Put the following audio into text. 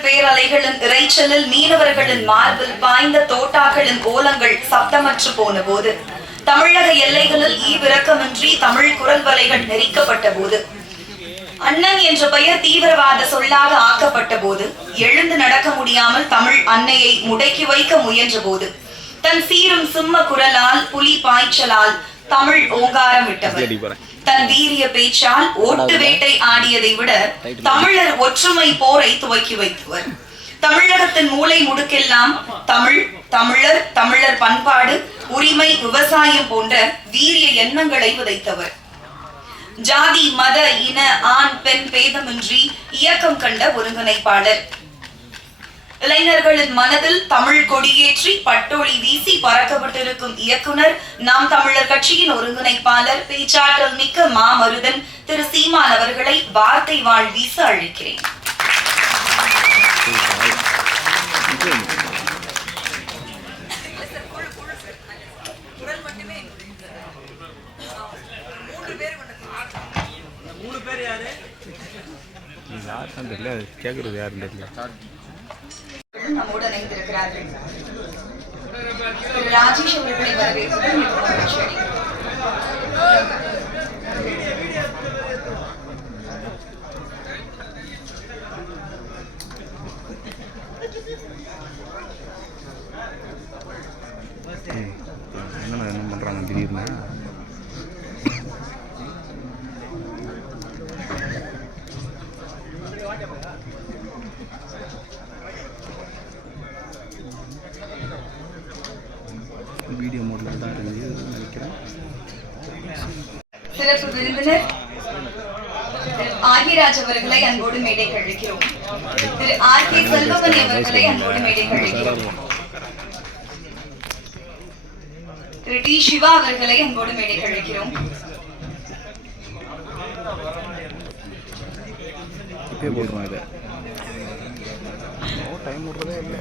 கடல் பேரலைகளின் இறைச்சலில் மீனவர்களின் மார்பில் பாய்ந்த தோட்டாக்களின் ஓலங்கள் சப்தமற்று போன போது, தமிழக எல்லைகளில் ஈவிரக்கமின்றி தமிழ் குரல் வலைகள் நெரிக்கப்பட்ட போது, அண்ணன் என்ற பெயர் தீவிரவாத சொல்லாக ஆக்கப்பட்ட போது, எழுந்து நடக்க முடியாமல் தமிழ் அன்னையை முடக்கி வைக்க முயன்ற போது, தன் சீரும் சிம்ம குரலால் புலி பாய்ச்சலால் தமிழ் ஓங்காரம் விட்டவர். தன் வீரிய பேச்சால் ஓட்டு வேட்டை ஆடியதை விட தமிழர் ஒற்றுமை போரை துவக்கி வைத்தவர். தமிழகத்தின் மூளை முடுக்கெல்லாம் தமிழ், தமிழர், தமிழர் பண்பாடு, உரிமை, விவசாயம் போன்ற வீரிய எண்ணங்களை விதைத்தவர். ஜாதி, மத, இன, ஆண், பெண் பேதமின்றி இயக்கம் கண்ட ஒருங்கிணைப்பாளர். இளைஞர்களின் மனதில் தமிழ் கொடியேற்றி பட்டொளி வீசி பறக்கப்பட்டிருக்கும் இயக்குனர், நாம் தமிழர் கட்சியின் ஒருங்கிணைப்பாளர், பேச்சாற்றல் மிக்க மாமருதன் திரு சீமான் அவர்களை வார்த்தை வாழ் வீச அழைக்கிறேன். கேக்குறது யாருன்னு தெரியல. நம்மோடு இணைந்திருக்கிறார்கள். ராஜேஷ் அவர்களை வரவேற்பதில் மகிழ்ச்சி அடைகிறேன். என்ன பண்றாங்க திடீர்னு? வீடியோ மோட்ல தான் இருக்குது நினைக்கிறேன். சிறப்பு விருந்தினர் திரு ஆகிராஜ் அவர்களை அன்போடு மேடைக்கு அழைக்கிறோம். திரு ஆர்.கே. செல்வமணி அவர்களை அன்போடு மேடைக்கு அழைக்கிறோம். திரு டி. சிவா அவர்களை அன்போடு மேடைக்கு அழைக்கிறோம். இப்பயே போடுறோம். இதை டைம் விடுறதே இல்லை.